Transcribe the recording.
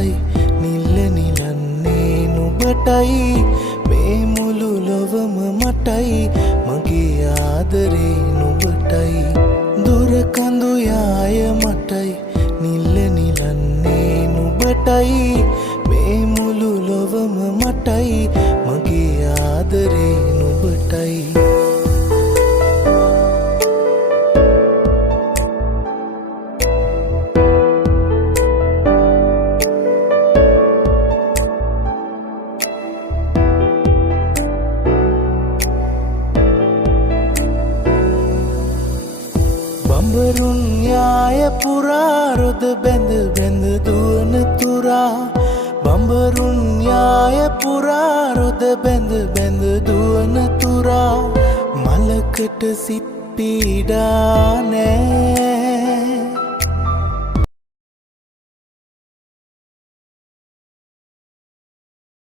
මටයි නිල්ල නිලන්නේ නුඹටයි මේ මුළු ලොවම මටයි මගේ ආදරේ නුඹටයි දුර කඳු යාය මටයි නිල්ල නිලන්නේ නුඹටයි මේ මුළු ලොවම මටයි මගේ ආදරේ නුඹටයි බඹරුන් යාය පුරා රොද බැඳ බැඳ දුවන තුරා බඹරුන් යාය පුරා රොද බැඳ බැඳ දුවන තුරා මලකට සිත් පීඩා නෑ